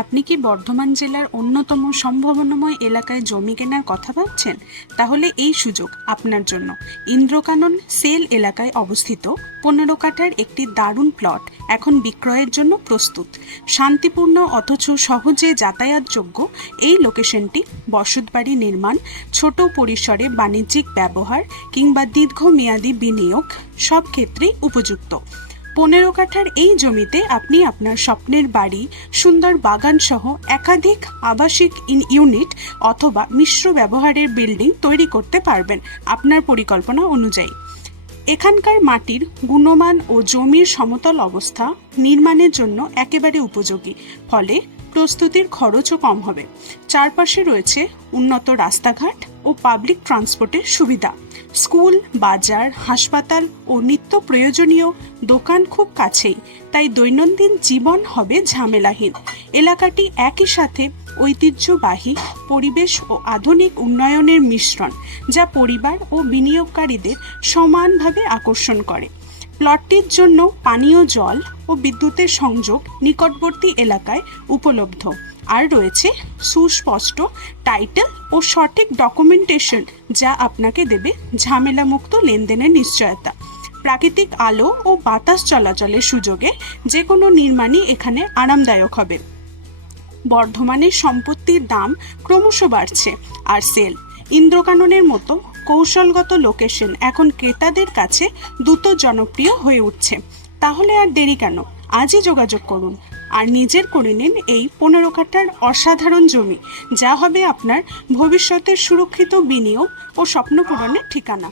আপনি কি বর্ধমান জেলার অন্যতম সম্ভাবনাময় এলাকায় জমি কেনার কথা ভাবছেন? তাহলে এই সুযোগ আপনার জন্য। ইন্দ্রকানন সেল এলাকায় অবস্থিত 15 কাঠার একটি দারুণ প্লট এখন বিক্রয়ের জন্য প্রস্তুত। শান্তিপূর্ণ অথচ সহজে যাতায়াতযোগ্য এই লোকেশনটি বসতবাড়ি নির্মাণ, ছোট পরিসরে বাণিজ্যিক ব্যবহার কিংবা দীর্ঘমেয়াদী বিনিয়োগ সব ক্ষেত্রেই উপযুক্ত। 15 কাঠার এই জমিতে আপনি আপনার স্বপ্নের বাড়ি, সুন্দর বাগান সহ একাধিক আবাসিক ইউনিট অথবা মিশ্র ব্যবহারের বিল্ডিং তৈরি করতে পারবেন আপনার পরিকল্পনা অনুযায়ী। এখানকার মাটির গুণমান ও জমির সমতল অবস্থা নির্মাণের জন্য একেবারে উপযোগী, ফলে প্রস্তুতির খরচও কম হবে। চারপাশে রয়েছে উন্নত রাস্তাঘাট ও পাবলিক ট্রান্সপোর্টের সুবিধা। স্কুল, বাজার, হাসপাতাল ও নিত্য প্রয়োজনীয় দোকান খুব কাছেই, তাই দৈনন্দিন জীবন হবে ঝামেলাহীন। এলাকাটি একই সাথে ঐতিহ্যবাহী পরিবেশ ও আধুনিক উন্নয়নের মিশ্রণ, যা পরিবার ও বিনিয়োগকারীদের সমানভাবে আকর্ষণ করে। প্লটটির জন্য পানীয় জল ও বিদ্যুতের সংযোগ নিকটবর্তী এলাকায় উপলব্ধ, আর রয়েছে সুস্পষ্ট টাইটেল ও সঠিক ডকুমেন্টেশন, যা আপনাকে দেবে ঝামেলামুক্ত লেনদেনের নিশ্চয়তা। প্রাকৃতিক আলো ও বাতাস চলাচলের সুযোগে যে কোনো নির্মাণই এখানে আরামদায়ক হবে। বর্ধমানের সম্পত্তির দাম ক্রমশ বাড়ছে, আর সেল ইন্দ্রকাননের মতো কৌশলগত লোকেশন এখন ক্রেতাদের কাছে দ্রুত জনপ্রিয় হয়ে উঠছে। তাহলে আর দেরি কেন? আজই যোগাযোগ করুন আর নিজের করে নিন এই 15 কাঠার অসাধারণ জমি, যা হবে আপনার ভবিষ্যতের সুরক্ষিত বিনিয়োগ ও স্বপ্ন পূরণের ঠিকানা।